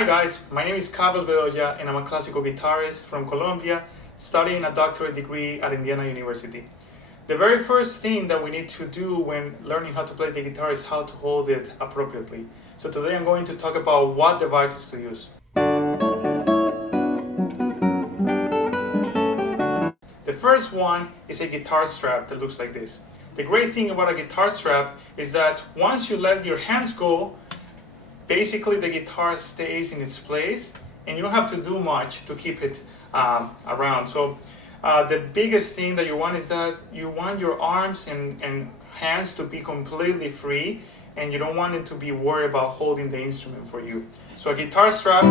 Hi guys, my name is Carlos Bedoya and I'm a classical guitarist from Colombia studying a doctorate degree at Indiana University. The very first thing that we need to do when learning how to play the guitar is how to hold it appropriately. So today I'm going to talk about what devices to use. The first one is a guitar strap that looks like this. The great thing about a guitar strap is that once you let your hands go, basically the guitar stays in its place and you don't have to do much to keep it around. So the biggest thing that you want is that you want your arms and hands to be completely free, and you don't want it to be worried about holding the instrument for you. So a guitar strap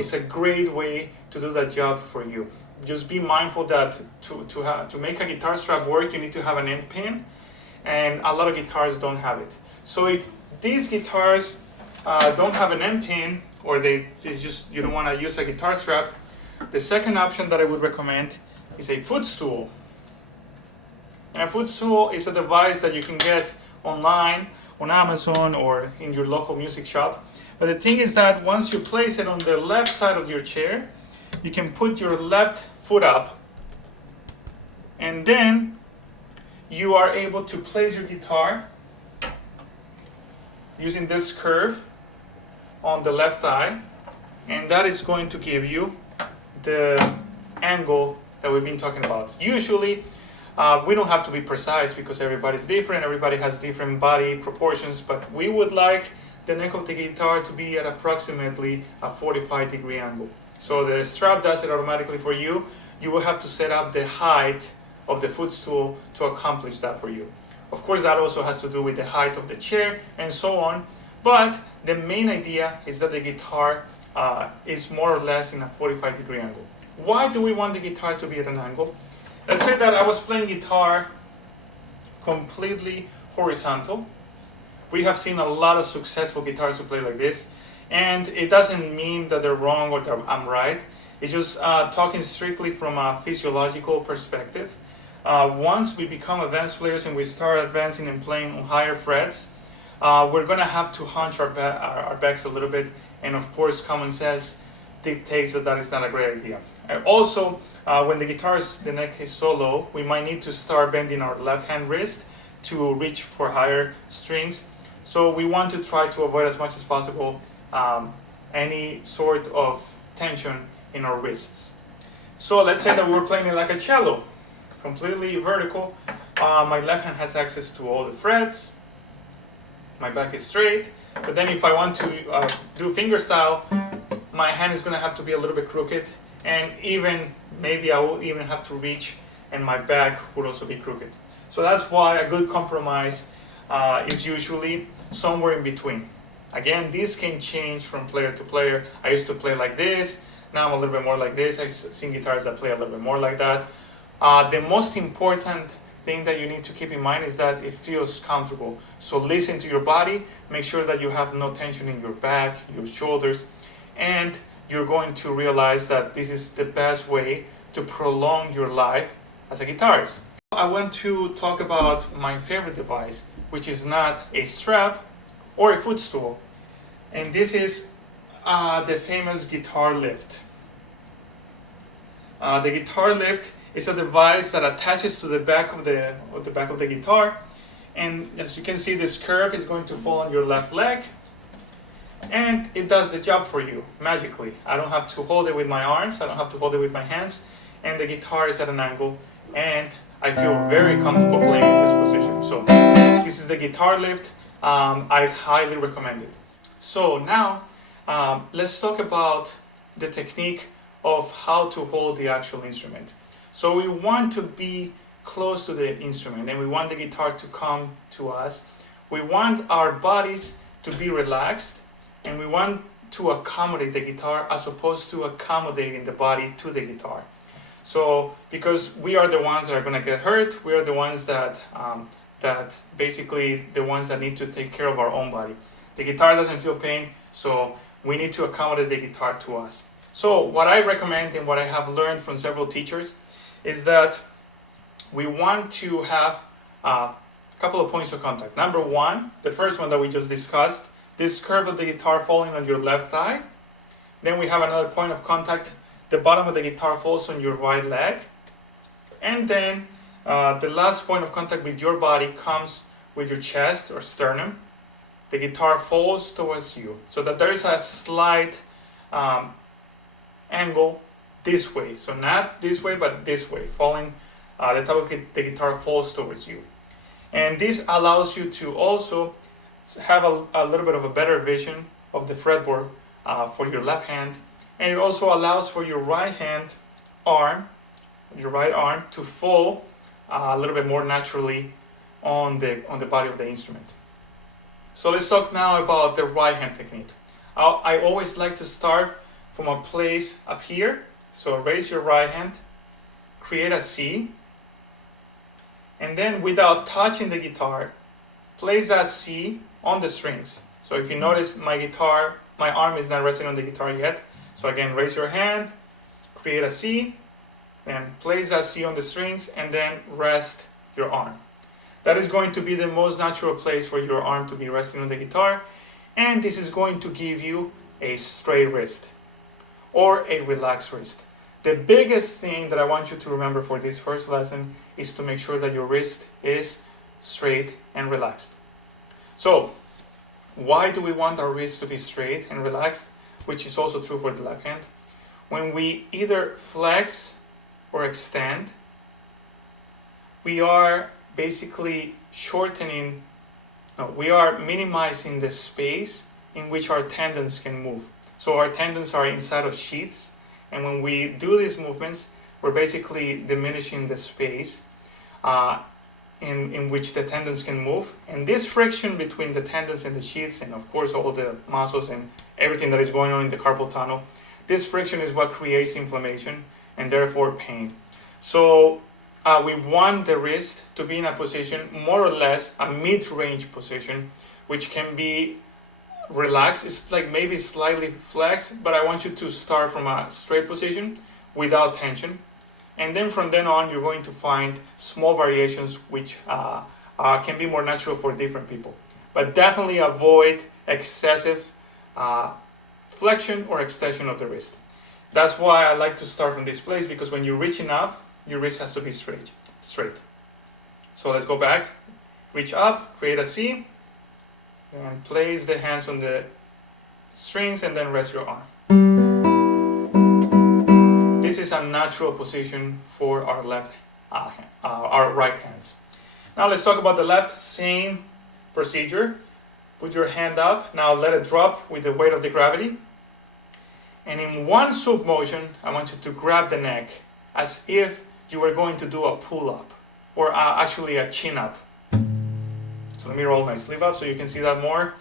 is a great way to do that job for you. Just be mindful that to make a guitar strap work, you need to have an end pin, and a lot of guitars don't have it. So if these guitars don't have an end pin, or you don't want to use a guitar strap, the second option that I would recommend is a footstool. And a footstool is a device that you can get online on Amazon or in your local music shop. But the thing is that once you place it on the left side of your chair, you can put your left foot up, and then you are able to place your guitar using this curve on the left thigh, and that is going to give you the angle that we've been talking about. Usually we don't have to be precise because everybody's different, everybody has different body proportions, but we would like the neck of the guitar to be at approximately a 45-degree angle. So the strap does it automatically for you. You will have to set up the height of the footstool to accomplish that for you. Of course, that also has to do with the height of the chair and so on, but the main idea is that the guitar is more or less in a 45-degree angle. Why do we want the guitar to be at an angle? Let's say that I was playing guitar completely horizontal. We have seen a lot of successful guitarists who play like this, and it doesn't mean that they're wrong or that I'm right. It's just talking strictly from a physiological perspective. Once we become advanced players and we start advancing and playing on higher frets, we're going to have to hunch our backs a little bit, and of course common sense dictates that is not a great idea. And also, when the neck is so low, we might need to start bending our left hand wrist to reach for higher strings. So we want to try to avoid as much as possible any sort of tension in our wrists. So let's say that we're playing it like a cello, completely vertical. My left hand has access to all the frets. My back is straight, but then if I want to do fingerstyle, my hand is going to have to be a little bit crooked, and maybe I will even have to reach, and my back would also be crooked. So that's why a good compromise is usually somewhere in between. Again, this can change from player to player. I used to play like this, now I'm a little bit more like this. I've seen guitarists that play a little bit more like that. The most important thing that you need to keep in mind is that it feels comfortable. So listen to your body, make sure that you have no tension in your back, your shoulders, and you're going to realize that this is the best way to prolong your life as a guitarist. I want to talk about my favorite device, which is not a strap or a footstool, and this is the famous GuitarLift. The GuitarLift is a device that attaches to the back of the guitar, and as you can see, this curve is going to fall on your left leg, and it does the job for you magically. I don't have to hold it with my arms, I don't have to hold it with my hands, and the guitar is at an angle, and I feel very comfortable playing in this position. So this is the GuitarLift. I highly recommend it. So now let's talk about the technique of how to hold the actual instrument. So we want to be close to the instrument, and we want the guitar to come to us. We want our bodies to be relaxed, and we want to accommodate the guitar as opposed to accommodating the body to the guitar. So because we are the ones that are going to get hurt, we are the ones that basically the ones that need to take care of our own body. The guitar doesn't feel pain, so we need to accommodate the guitar to us. So what I recommend and what I have learned from several teachers is that we want to have a couple of points of contact. Number one, the first one that we just discussed, this curve of the guitar falling on your left thigh, Then we have another point of contact. The bottom of the guitar falls on your right leg. And then the last point of contact with your body comes with your chest or sternum. The guitar falls towards you, so that there is a slight angle this way. So not this way, but this way, falling. The top of the guitar falls towards you. And this allows you to also have a little bit of a better vision of the fretboard for your left hand. And it also allows for your right arm to fall a little bit more naturally on the body of the instrument. So let's talk now about the right hand technique. I always like to start from a place up here. So raise your right hand, create a C, and then without touching the guitar, place that C on the strings. So if you notice my arm is not resting on the guitar yet. So again, raise your hand, create a C, and place that C on the strings, and then rest your arm. That is going to be the most natural place for your arm to be resting on the guitar, and this is going to give you a straight wrist or a relaxed wrist. The biggest thing that I want you to remember for this first lesson is to make sure that your wrist is straight and relaxed. So, why do we want our wrist to be straight and relaxed? Which is also true for the left hand. When we either flex or extend, we are basically we are minimizing the space in which our tendons can move. So our tendons are inside of sheaths, and when we do these movements, we're basically diminishing the space in which the tendons can move. And this friction between the tendons and the sheaths, and of course all the muscles and everything that is going on in the carpal tunnel, this friction is what creates inflammation and therefore pain. So we want the wrist to be in a position, more or less a mid-range position, which can be relaxed. It's like maybe slightly flexed, but I want you to start from a straight position without tension. And then from then on, you're going to find small variations which can be more natural for different people. But definitely avoid excessive flexion or extension of the wrist. That's why I like to start from this place, because when you're reaching up, your wrist has to be straight. So let's go back. Reach up, create a C, and place the hands on the strings and then rest your arm. This is a natural position for our our right hands. Now let's talk about the left. Same procedure. Put your hand up. Now let it drop with the weight of the gravity. And in one swoop motion, I want you to grab the neck as if you were going to do a pull-up, or actually a chin-up. So let me roll my sleeve up so you can see that more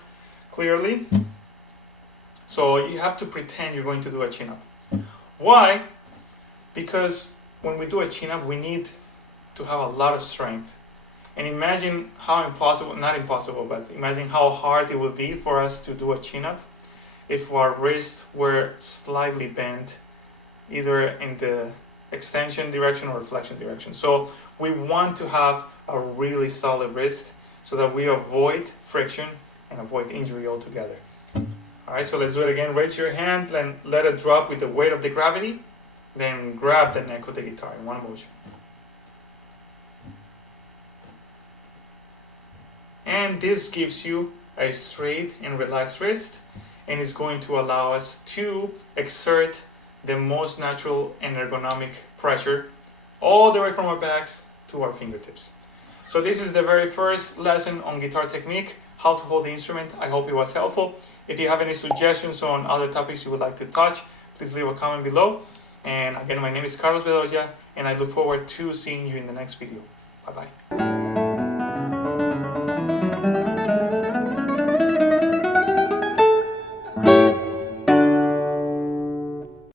clearly. So you have to pretend you're going to do a chin-up. Why? Because when we do a chin-up, we need to have a lot of strength. And imagine how imagine how hard it would be for us to do a chin-up if our wrists were slightly bent, either in the extension direction or flexion direction. So we want to have a really solid wrist so that we avoid friction and avoid injury altogether. Alright, so let's do it again. Raise your hand and let it drop with the weight of the gravity. Then grab the neck of the guitar in one motion. And this gives you a straight and relaxed wrist, and is going to allow us to exert the most natural and ergonomic pressure all the way from our backs to our fingertips. So this is the very first lesson on guitar technique, how to hold the instrument. I hope it was helpful. If you have any suggestions on other topics you would like to touch, please leave a comment below. And again, my name is Carlos Bedoya, and I look forward to seeing you in the next video. Bye-bye.